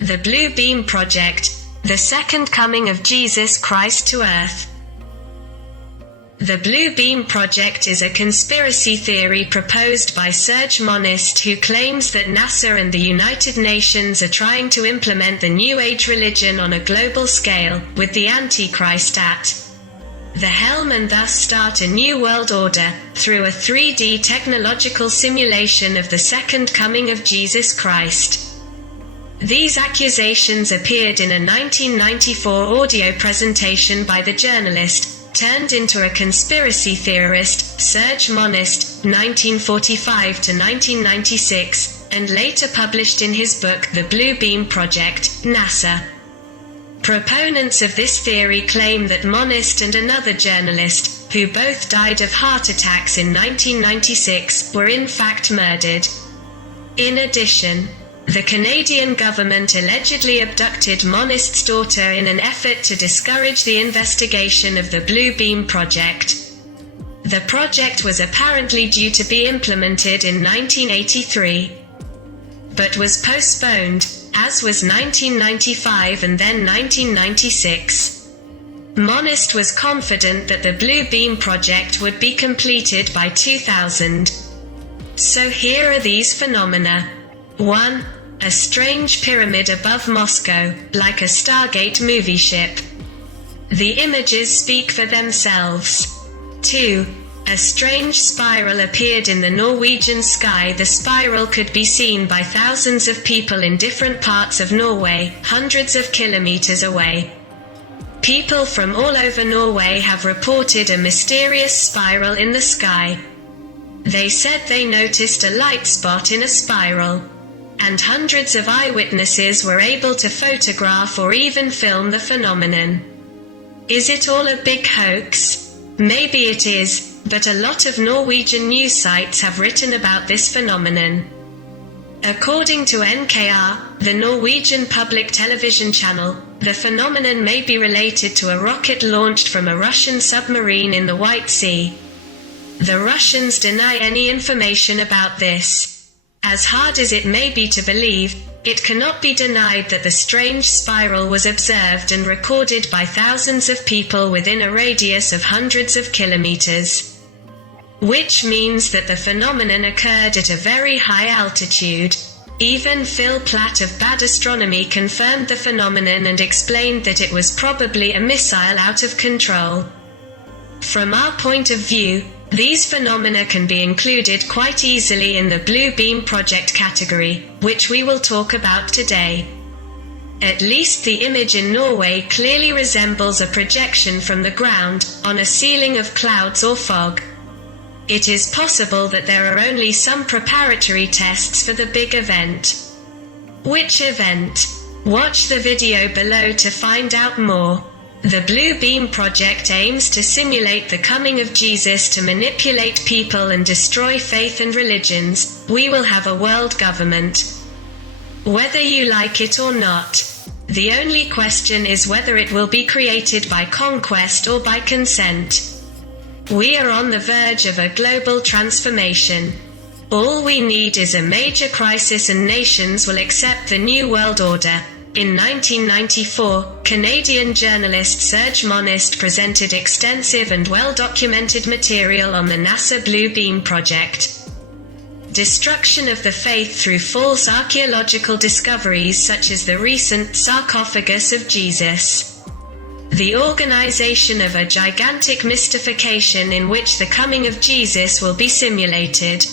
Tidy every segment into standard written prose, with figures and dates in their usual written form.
The Blue Beam Project, the second coming of Jesus Christ to Earth. The Blue Beam Project is a conspiracy theory proposed by Serge Monast, who claims that NASA and the United Nations are trying to implement the New Age religion on a global scale, with the Antichrist at the helm, and thus start a new world order, through a 3D technological simulation of the second coming of Jesus Christ. These accusations appeared in a 1994 audio presentation by the journalist, turned into a conspiracy theorist, Serge Monast, 1945 to 1996, and later published in his book The Blue Beam Project, NASA. Proponents of this theory claim that Monast and another journalist, who both died of heart attacks in 1996, were in fact murdered. In addition, the Canadian government allegedly abducted Monast's daughter in an effort to discourage the investigation of the Blue Beam Project. The project was apparently due to be implemented in 1983, but was postponed, as was 1995 and then 1996. Monast was confident that the Blue Beam Project would be completed by 2000. So here are these phenomena. 1. A strange pyramid above Moscow, like a Stargate movie ship. The images speak for themselves. 2. A strange spiral appeared in the Norwegian sky. The spiral could be seen by thousands of people in different parts of Norway, hundreds of kilometers away. People from all over Norway have reported a mysterious spiral in the sky. They said they noticed a light spot in a spiral, and hundreds of eyewitnesses were able to photograph or even film the phenomenon. Is it all a big hoax? Maybe it is, but a lot of Norwegian news sites have written about this phenomenon. According to NKR, the Norwegian public television channel, the phenomenon may be related to a rocket launched from a Russian submarine in the White Sea. The Russians deny any information about this. As hard as it may be to believe, it cannot be denied that the strange spiral was observed and recorded by thousands of people within a radius of hundreds of kilometers. Which means that the phenomenon occurred at a very high altitude. Even Phil Platt of Bad Astronomy confirmed the phenomenon and explained that it was probably a missile out of control. From our point of view, these phenomena can be included quite easily in the Blue Beam Project category, which we will talk about today. At least the image in Norway clearly resembles a projection from the ground, on a ceiling of clouds or fog. It is possible that there are only some preparatory tests for the big event. Which event? Watch the video below to find out more. The Blue Beam Project aims to simulate the coming of Jesus to manipulate people and destroy faith and religions. We will have a world government. Whether you like it or not. The only question is whether it will be created by conquest or by consent. We are on the verge of a global transformation. All we need is a major crisis and nations will accept the New World Order. In 1994, Canadian journalist Serge Monast presented extensive and well-documented material on the NASA Blue Beam Project. Destruction of the faith through false archaeological discoveries such as the recent sarcophagus of Jesus. The organization of a gigantic mystification in which the coming of Jesus will be simulated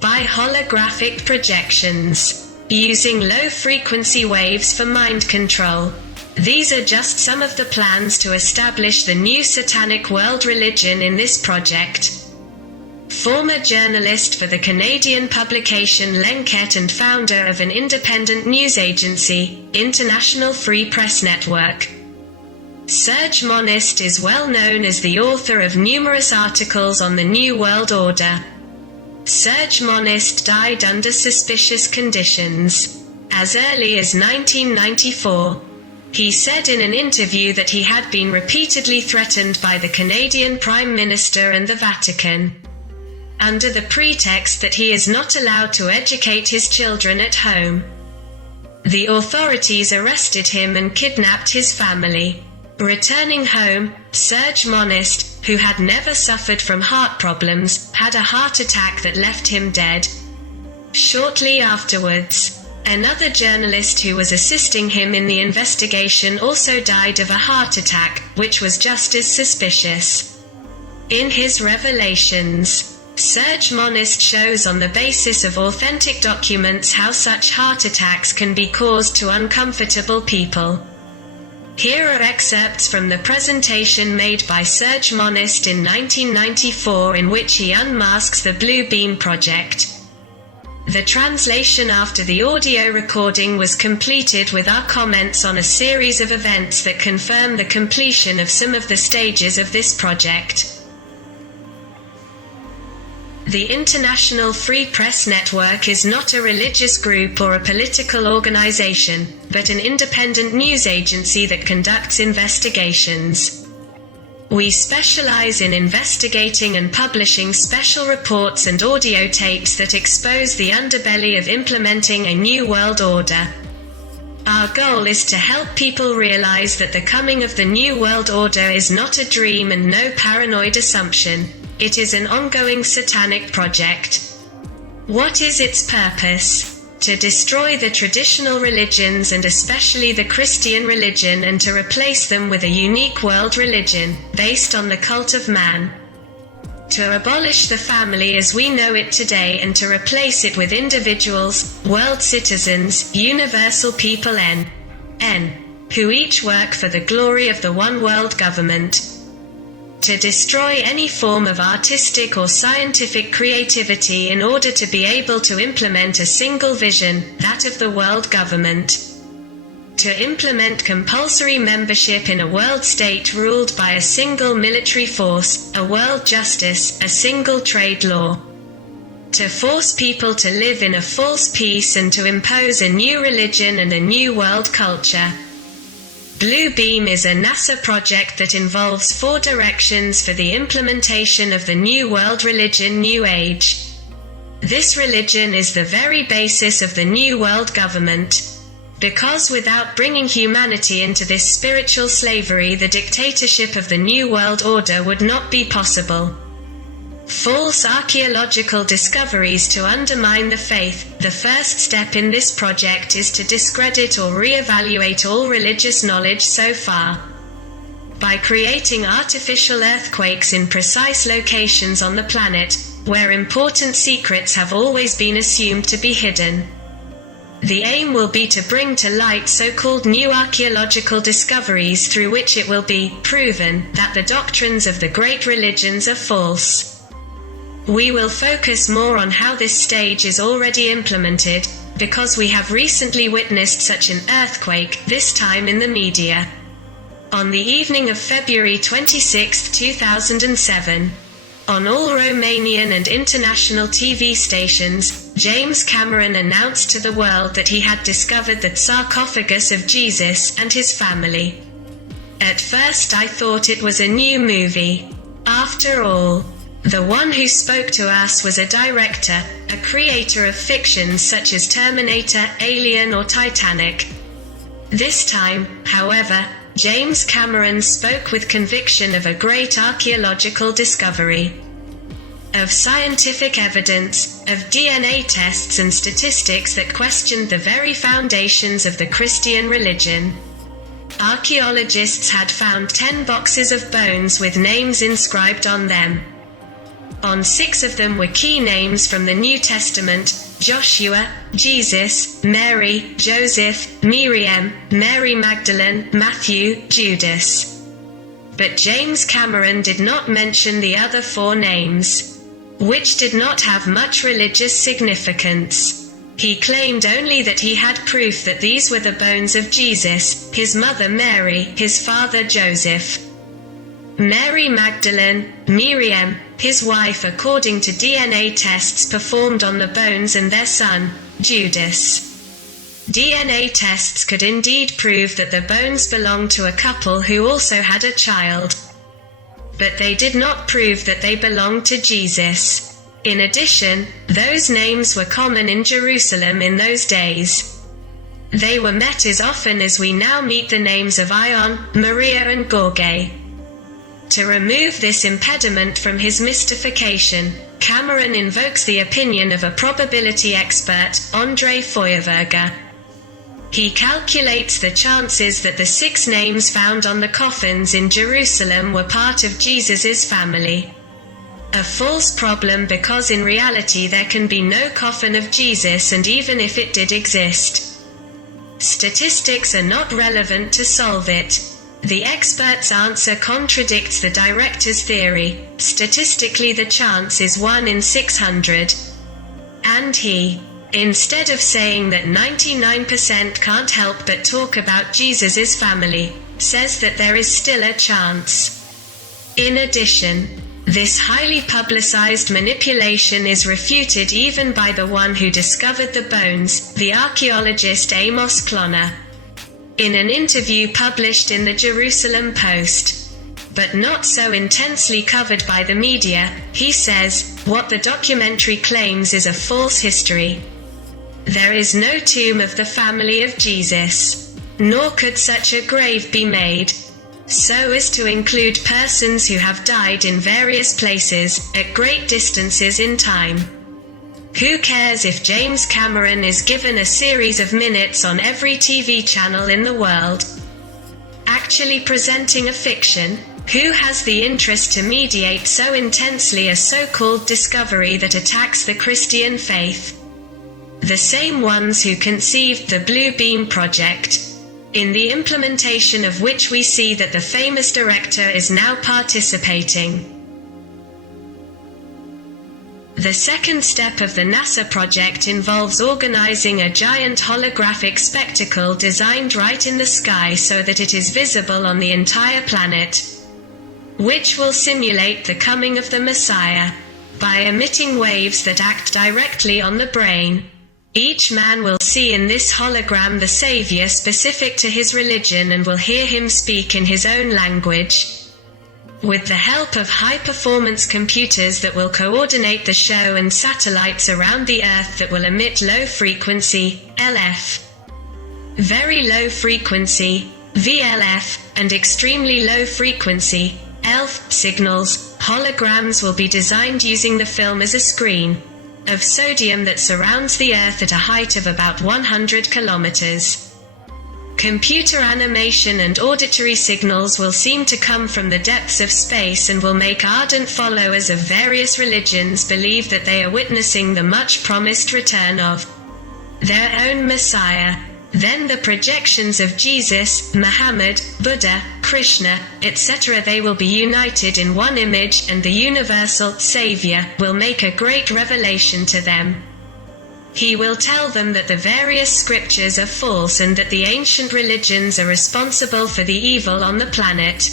by holographic projections, using low-frequency waves for mind control. These are just some of the plans to establish the new satanic world religion in this project. Former journalist for the Canadian publication L'Enquête and founder of an independent news agency, International Free Press Network. Serge Monast is well known as the author of numerous articles on the New World Order. Serge Monast died under suspicious conditions. As early as 1994. He said in an interview that he had been repeatedly threatened by the Canadian Prime Minister and the Vatican, under the pretext that he is not allowed to educate his children at home. The authorities arrested him and kidnapped his family. Returning home, Serge Monast, who had never suffered from heart problems, had a heart attack that left him dead. Shortly afterwards, another journalist who was assisting him in the investigation also died of a heart attack, which was just as suspicious. In his revelations, Serge Monast shows on the basis of authentic documents how such heart attacks can be caused to uncomfortable people. Here are excerpts from the presentation made by Serge Monast in 1994 in which he unmasks the Blue Beam Project. The translation after the audio recording was completed with our comments on a series of events that confirm the completion of some of the stages of this project. The International Free Press Network is not a religious group or a political organization, but an independent news agency that conducts investigations. We specialize in investigating and publishing special reports and audio tapes that expose the underbelly of implementing a new world order. Our goal is to help people realize that the coming of the new world order is not a dream and no paranoid assumption. It is an ongoing satanic project. What is its purpose? To destroy the traditional religions and especially the Christian religion and to replace them with a unique world religion, based on the cult of man. To abolish the family as we know it today and to replace it with individuals, world citizens, universal people who each work for the glory of the one world government. To destroy any form of artistic or scientific creativity in order to be able to implement a single vision, that of the world government. To implement compulsory membership in a world state ruled by a single military force, a world justice, a single trade law. To force people to live in a false peace and to impose a new religion and a new world culture. Blue Beam is a NASA project that involves 4 directions for the implementation of the New World religion New Age. This religion is the very basis of the New World government. Because without bringing humanity into this spiritual slavery, the dictatorship of the New World Order would not be possible. False archaeological discoveries to undermine the faith. The first step in this project is to discredit or re-evaluate all religious knowledge so far. By creating artificial earthquakes in precise locations on the planet, where important secrets have always been assumed to be hidden. The aim will be to bring to light so-called new archaeological discoveries through which it will be proven that the doctrines of the great religions are false. We will focus more on how this stage is already implemented, because we have recently witnessed such an earthquake, this time in the media. On the evening of February 26, 2007, on all Romanian and international TV stations, James Cameron announced to the world that he had discovered the sarcophagus of Jesus and his family. At first I thought it was a new movie. After all, the one who spoke to us was a director, a creator of fictions such as Terminator, Alien or Titanic. This time, however, James Cameron spoke with conviction of a great archaeological discovery. Of scientific evidence, of DNA tests and statistics that questioned the very foundations of the Christian religion. Archaeologists had found 10 boxes of bones with names inscribed on them. On 6 of them were key names from the New Testament: Joshua, Jesus, Mary, Joseph, Miriam, Mary Magdalene, Matthew, Judas. But James Cameron did not mention the other 4 names, which did not have much religious significance. He claimed only that he had proof that these were the bones of Jesus, his mother Mary, his father Joseph. Mary Magdalene, Miriam, his wife, according to DNA tests performed on the bones, and their son, Judas. DNA tests could indeed prove that the bones belonged to a couple who also had a child. But they did not prove that they belonged to Jesus. In addition, those names were common in Jerusalem in those days. They were met as often as we now meet the names of Ion, Maria and Gorge. To remove this impediment from his mystification, Cameron invokes the opinion of a probability expert, André Feuerberger. He calculates the chances that the 6 names found on the coffins in Jerusalem were part of Jesus's family. A false problem, because in reality there can be no coffin of Jesus, and even if it did exist, statistics are not relevant to solve it. The expert's answer contradicts the director's theory. Statistically, the chance is 1 in 600. And he, instead of saying that 99% can't help but talk about Jesus's family, says that there is still a chance. In addition, this highly publicized manipulation is refuted even by the one who discovered the bones, the archaeologist Amos Cloner. In an interview published in the Jerusalem Post, but not so intensely covered by the media, he says, what the documentary claims is a false history. There is no tomb of the family of Jesus, nor could such a grave be made, so as to include persons who have died in various places, at great distances in time. Who cares if James Cameron is given a series of minutes on every TV channel in the world, actually presenting a fiction? Who has the interest to mediate so intensely a so-called discovery that attacks the Christian faith? The same ones who conceived the Blue Beam Project, in the implementation of which we see that the famous director is now participating. The second step of the NASA project involves organizing a giant holographic spectacle designed right in the sky so that it is visible on the entire planet, which will simulate the coming of the Messiah. By emitting waves that act directly on the brain, each man will see in this hologram the Savior specific to his religion and will hear him speak in his own language. With the help of high-performance computers that will coordinate the show, and satellites around the Earth that will emit low-frequency, LF, very low-frequency, VLF, and extremely low-frequency, ELF, signals, holograms will be designed using the film as a screen of sodium that surrounds the Earth at a height of about 100 kilometers. Computer animation and auditory signals will seem to come from the depths of space and will make ardent followers of various religions believe that they are witnessing the much-promised return of their own Messiah. Then the projections of Jesus, Muhammad, Buddha, Krishna, etc. they will be united in one image, and the universal Savior will make a great revelation to them. He will tell them that the various scriptures are false and that the ancient religions are responsible for the evil on the planet.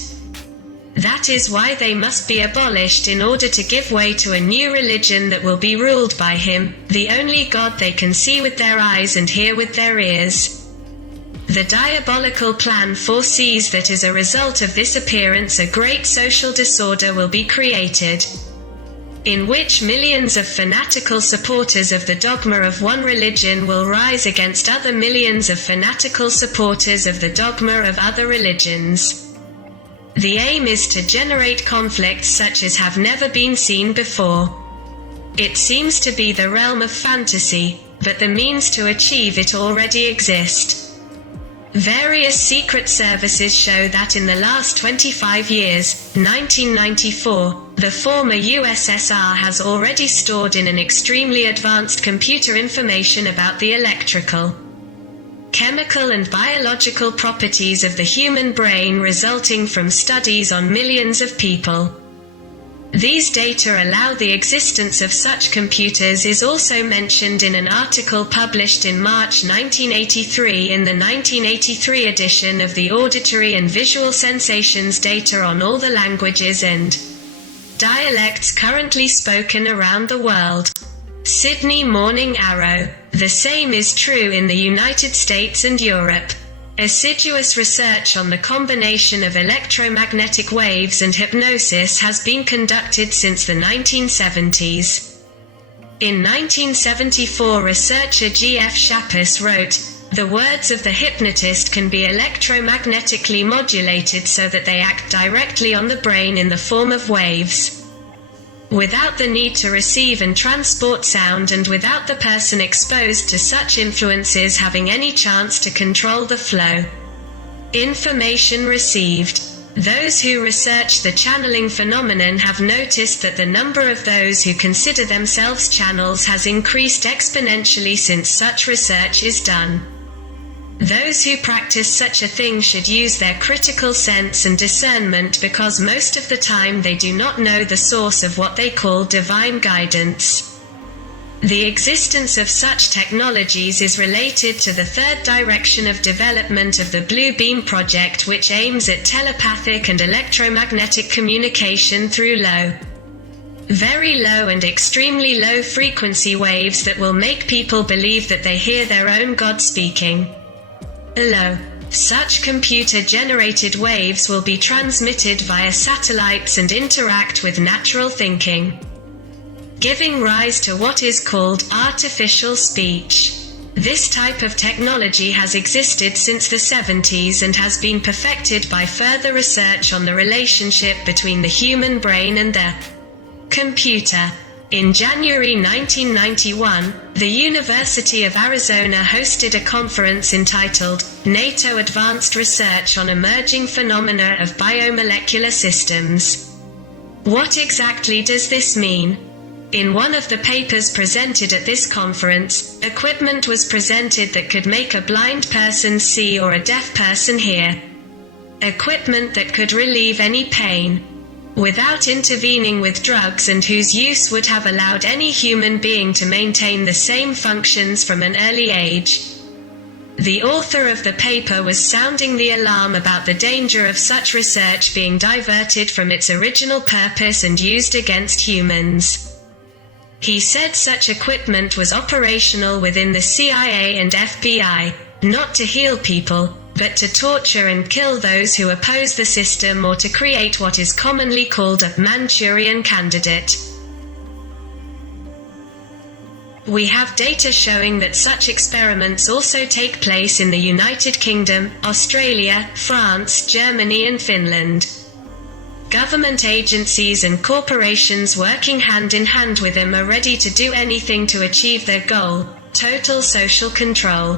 That is why they must be abolished in order to give way to a new religion that will be ruled by him, the only God they can see with their eyes and hear with their ears. The diabolical plan foresees that as a result of this appearance a great social disorder will be created, in which millions of fanatical supporters of the dogma of one religion will rise against other millions of fanatical supporters of the dogma of other religions. The aim is to generate conflicts such as have never been seen before. It seems to be the realm of fantasy, but the means to achieve it already exist. Various secret services show that in the last 25 years, 1994, the former USSR has already stored in an extremely advanced computer information about the electrical, chemical and biological properties of the human brain resulting from studies on millions of people. These data allow the existence of such computers is also mentioned in an article published in March 1983 in the 1983 edition of the Auditory and Visual Sensations Data on All the Languages and Dialects Currently Spoken Around the World. Sydney Morning Arrow. The same is true in the United States and Europe. Assiduous research on the combination of electromagnetic waves and hypnosis has been conducted since the 1970s. In 1974, researcher G. F. Shapis wrote, The words of the hypnotist can be electromagnetically modulated so that they act directly on the brain in the form of waves, without the need to receive and transport sound, and without the person exposed to such influences having any chance to control the flow. Information received. Those who research the channeling phenomenon have noticed that the number of those who consider themselves channels has increased exponentially since such research is done. Those who practice such a thing should use their critical sense and discernment, because most of the time they do not know the source of what they call divine guidance. The existence of such technologies is related to the third direction of development of the Blue Beam Project, which aims at telepathic and electromagnetic communication through low, very low and extremely low frequency waves that will make people believe that they hear their own God speaking. Low, such computer-generated waves will be transmitted via satellites and interact with natural thinking, giving rise to what is called artificial speech. This type of technology has existed since the 70s and has been perfected by further research on the relationship between the human brain and the computer. In January 1991, the University of Arizona hosted a conference entitled NATO Advanced Research on Emerging Phenomena of Biomolecular Systems. What exactly does this mean? In one of the papers presented at this conference, equipment was presented that could make a blind person see or a deaf person hear. Equipment that could relieve any pain, without intervening with drugs, and whose use would have allowed any human being to maintain the same functions from an early age. The author of the paper was sounding the alarm about the danger of such research being diverted from its original purpose and used against humans. He said such equipment was operational within the CIA and FBI, not to heal people, but to torture and kill those who oppose the system, or to create what is commonly called a Manchurian candidate. We have data showing that such experiments also take place in the United Kingdom, Australia, France, Germany and Finland. Government agencies and corporations working hand in hand with them are ready to do anything to achieve their goal: total social control.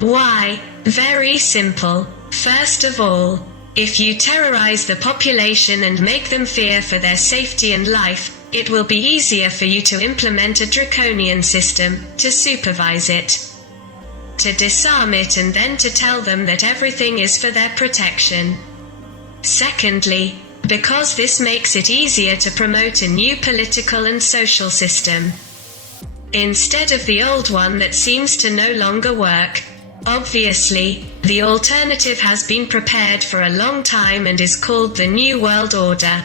Why? Very simple. First of all, if you terrorize the population and make them fear for their safety and life, it will be easier for you to implement a draconian system, to supervise it, to disarm it, and then to tell them that everything is for their protection. Secondly, because this makes it easier to promote a new political and social system, instead of the old one that seems to no longer work. Obviously, the alternative has been prepared for a long time and is called the New World Order.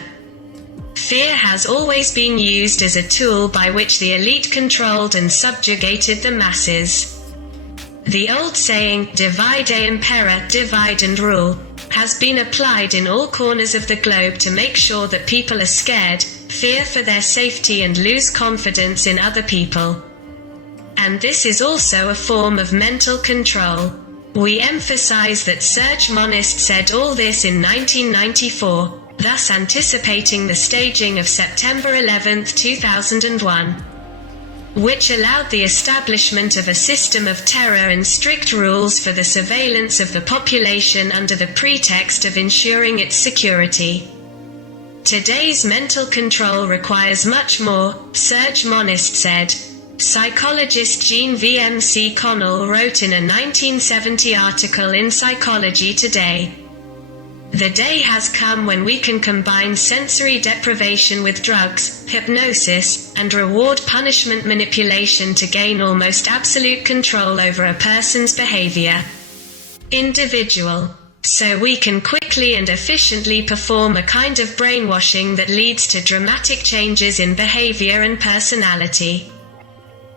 Fear has always been used as a tool by which the elite controlled and subjugated the masses. The old saying, divide et impera, divide and rule, has been applied in all corners of the globe to make sure that people are scared, fear for their safety and lose confidence in other people. And this is also a form of mental control. We emphasize that Serge Monast said all this in 1994, thus anticipating the staging of September 11, 2001. Which allowed the establishment of a system of terror and strict rules for the surveillance of the population under the pretext of ensuring its security. Today's mental control requires much more, Serge Monast said. Psychologist Jean V.M.C. Connell wrote in a 1970 article in Psychology Today. The day has come when we can combine sensory deprivation with drugs, hypnosis, and reward-punishment manipulation to gain almost absolute control over a person's behavior. Individual. So we can quickly and efficiently perform a kind of brainwashing that leads to dramatic changes in behavior and personality.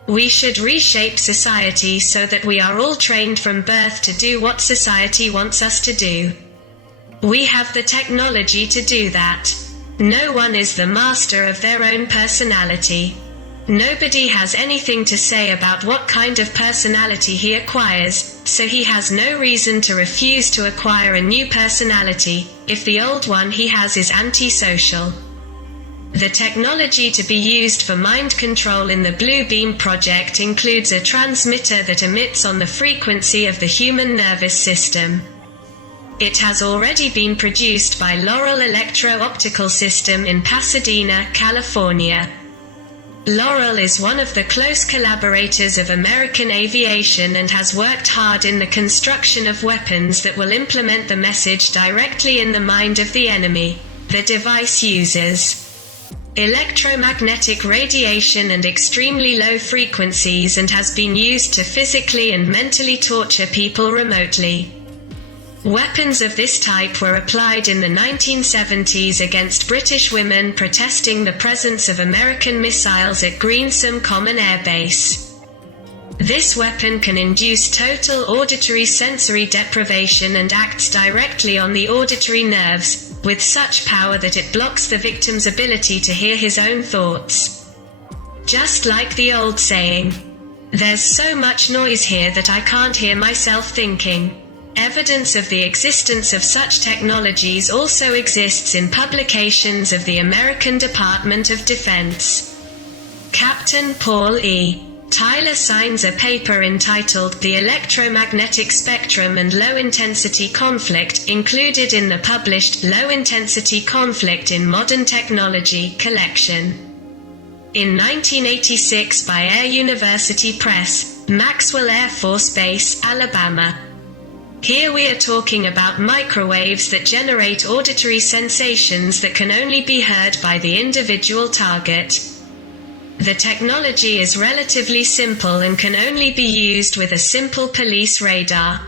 We should reshape society so that we are all trained from birth to do what society wants us to do. We have the technology to do that. No one is the master of their own personality. Nobody has anything to say about what kind of personality he acquires, so he has no reason to refuse to acquire a new personality, if the old one he has is antisocial. The technology to be used for mind control in the Blue Beam project includes a transmitter that emits on the frequency of the human nervous system. It has already been produced by Laurel Electro-Optical System in Pasadena, California. Laurel is one of the close collaborators of American aviation and has worked hard in the construction of weapons that will implement the message directly in the mind of the enemy. The device uses electromagnetic radiation and extremely low frequencies and has been used to physically and mentally torture people remotely. Weapons of this type were applied in the 1970s against British women protesting the presence of American missiles at Greensham Common Air Base. This weapon can induce total auditory sensory deprivation and acts directly on the auditory nerves, with such power that it blocks the victim's ability to hear his own thoughts. Just like the old saying, "There's so much noise here that I can't hear myself thinking." Evidence of the existence of such technologies also exists in publications of the American Department of Defense. Captain Paul E. Tyler signs a paper entitled The Electromagnetic Spectrum and Low-Intensity Conflict, included in the published Low-Intensity Conflict in Modern Technology collection. In 1986 by Air University Press, Maxwell Air Force Base, Alabama. Here we are talking about microwaves that generate auditory sensations that can only be heard by the individual target. The technology is relatively simple and can only be used with a simple police radar.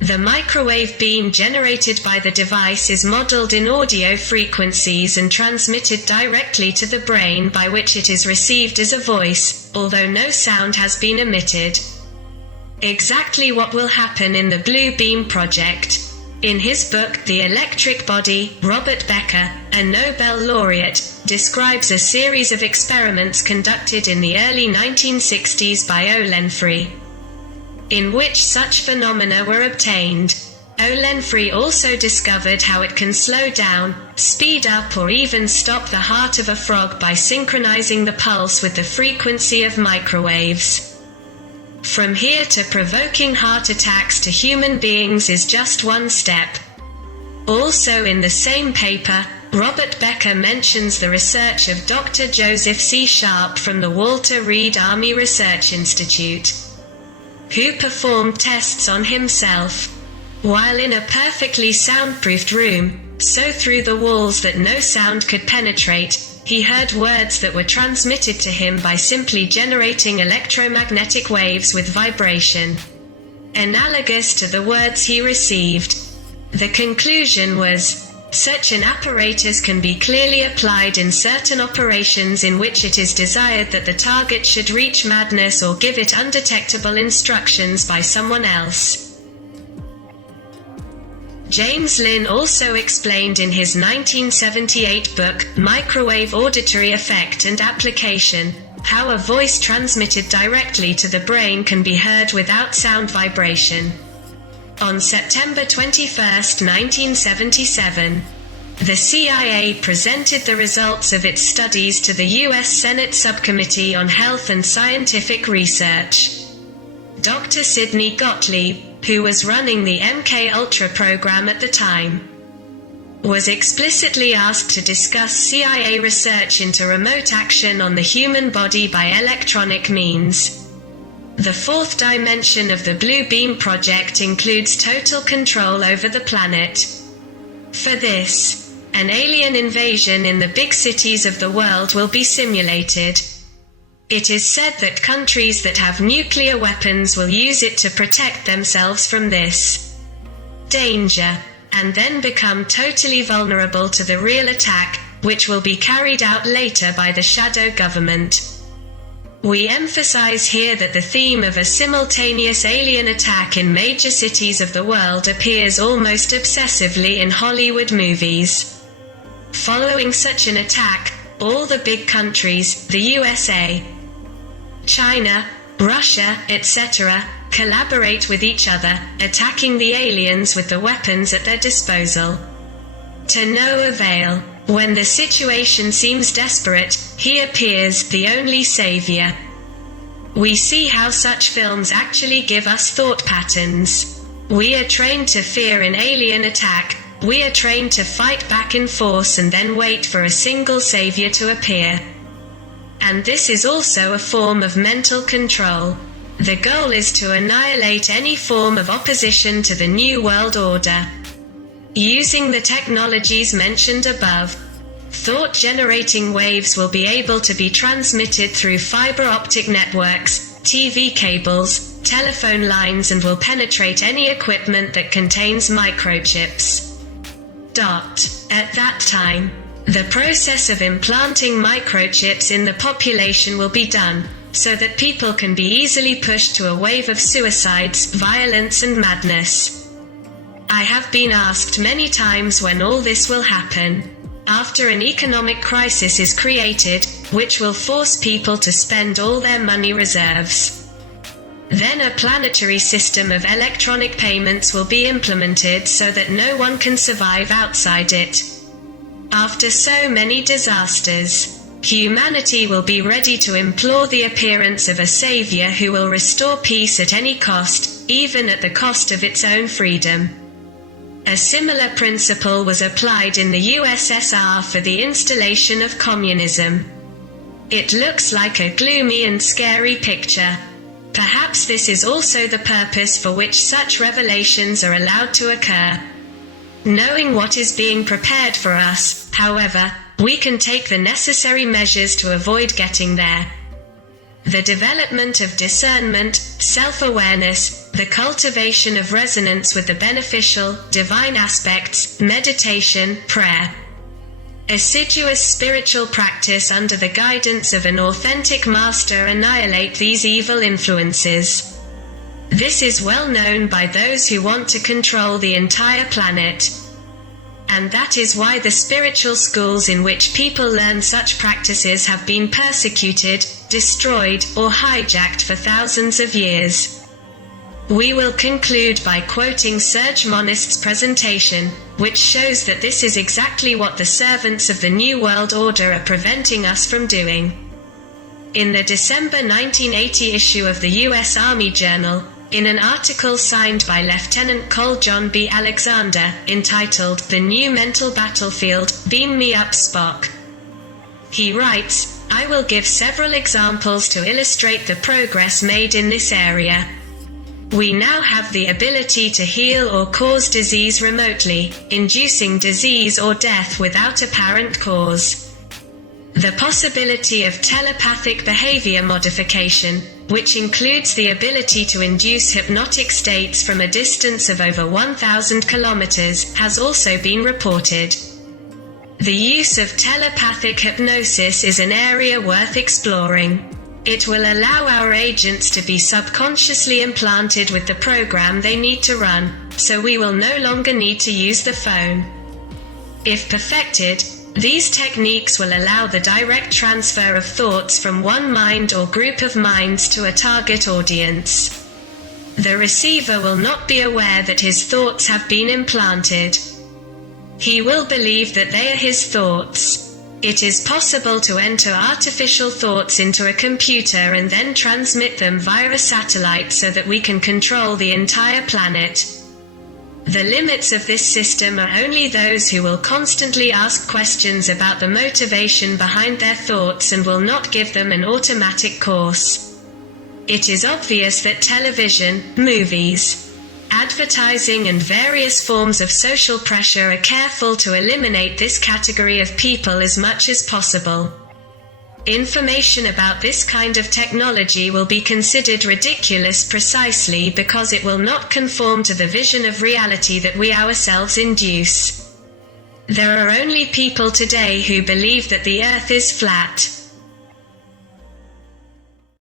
The microwave beam generated by the device is modeled in audio frequencies and transmitted directly to the brain, by which it is received as a voice, although no sound has been emitted. Exactly what will happen in the Blue Beam project. In his book, The Electric Body, Robert Becker, a Nobel laureate, describes a series of experiments conducted in the early 1960s by Olenfrey, in which such phenomena were obtained. Olenfrey also discovered how it can slow down, speed up or even stop the heart of a frog by synchronizing the pulse with the frequency of microwaves. From here to provoking heart attacks to human beings is just one step. Also in the same paper, Robert Becker mentions the research of Dr. Joseph C. Sharp from the Walter Reed Army Research Institute, who performed tests on himself while in a perfectly soundproofed room, so through the walls that no sound could penetrate. He heard words that were transmitted to him by simply generating electromagnetic waves with vibration, analogous to the words he received. The conclusion was, such an apparatus can be clearly applied in certain operations in which it is desired that the target should reach madness or give it undetectable instructions by someone else. James Lynn also explained in his 1978 book, Microwave Auditory Effect and Application, how a voice transmitted directly to the brain can be heard without sound vibration. On September 21, 1977, the CIA presented the results of its studies to the U.S. Senate Subcommittee on Health and Scientific Research. Dr. Sidney Gottlieb, who was running the MK-Ultra program at the time, was explicitly asked to discuss CIA research into remote action on the human body by electronic means. The fourth dimension of the Blue Beam project includes total control over the planet. For this, an alien invasion in the big cities of the world will be simulated. It is said that countries that have nuclear weapons will use it to protect themselves from this danger, and then become totally vulnerable to the real attack, which will be carried out later by the shadow government. We emphasize here that the theme of a simultaneous alien attack in major cities of the world appears almost obsessively in Hollywood movies. Following such an attack, all the big countries, the USA, China, Russia, etc., collaborate with each other, attacking the aliens with the weapons at their disposal. To no avail. When the situation seems desperate, he appears, the only savior. We see how such films actually give us thought patterns. We are trained to fear an alien attack, we are trained to fight back in force and then wait for a single savior to appear. And this is also a form of mental control. The goal is to annihilate any form of opposition to the New World Order. Using the technologies mentioned above, thought-generating waves will be able to be transmitted through fiber optic networks, TV cables, telephone lines, and will penetrate any equipment that contains microchips. At that time, the process of implanting microchips in the population will be done, so that people can be easily pushed to a wave of suicides, violence, and madness. I have been asked many times when all this will happen. After an economic crisis is created, which will force people to spend all their money reserves. Then a planetary system of electronic payments will be implemented so that no one can survive outside it. After so many disasters, humanity will be ready to implore the appearance of a savior who will restore peace at any cost, even at the cost of its own freedom. A similar principle was applied in the USSR for the installation of communism. It looks like a gloomy and scary picture. Perhaps this is also the purpose for which such revelations are allowed to occur. Knowing what is being prepared for us, however, we can take the necessary measures to avoid getting there. The development of discernment, self-awareness, the cultivation of resonance with the beneficial, divine aspects, meditation, prayer. Assiduous spiritual practice under the guidance of an authentic master annihilate these evil influences. This is well known by those who want to control the entire planet. And that is why the spiritual schools in which people learn such practices have been persecuted, destroyed, or hijacked for thousands of years. We will conclude by quoting Serge Monast's presentation, which shows that this is exactly what the servants of the New World Order are preventing us from doing. In the December 1980 issue of the U.S. Army Journal, in an article signed by Lieutenant Col John B. Alexander, entitled "The New Mental Battlefield, Beam Me Up Spock," he writes, "I will give several examples to illustrate the progress made in this area. We now have the ability to heal or cause disease remotely, inducing disease or death without apparent cause. The possibility of telepathic behavior modification, which includes the ability to induce hypnotic states from a distance of over 1,000 kilometers, has also been reported. The use of telepathic hypnosis is an area worth exploring. It will allow our agents to be subconsciously implanted with the program they need to run, so we will no longer need to use the phone. If perfected, these techniques will allow the direct transfer of thoughts from one mind or group of minds to a target audience. The receiver will not be aware that his thoughts have been implanted. He will believe that they are his thoughts. It is possible to enter artificial thoughts into a computer and then transmit them via a satellite so that we can control the entire planet. The limits of this system are only those who will constantly ask questions about the motivation behind their thoughts and will not give them an automatic course. It is obvious that television, movies, advertising and various forms of social pressure are careful to eliminate this category of people as much as possible. Information about this kind of technology will be considered ridiculous precisely because it will not conform to the vision of reality that we ourselves induce. There are only people today who believe that the earth is flat.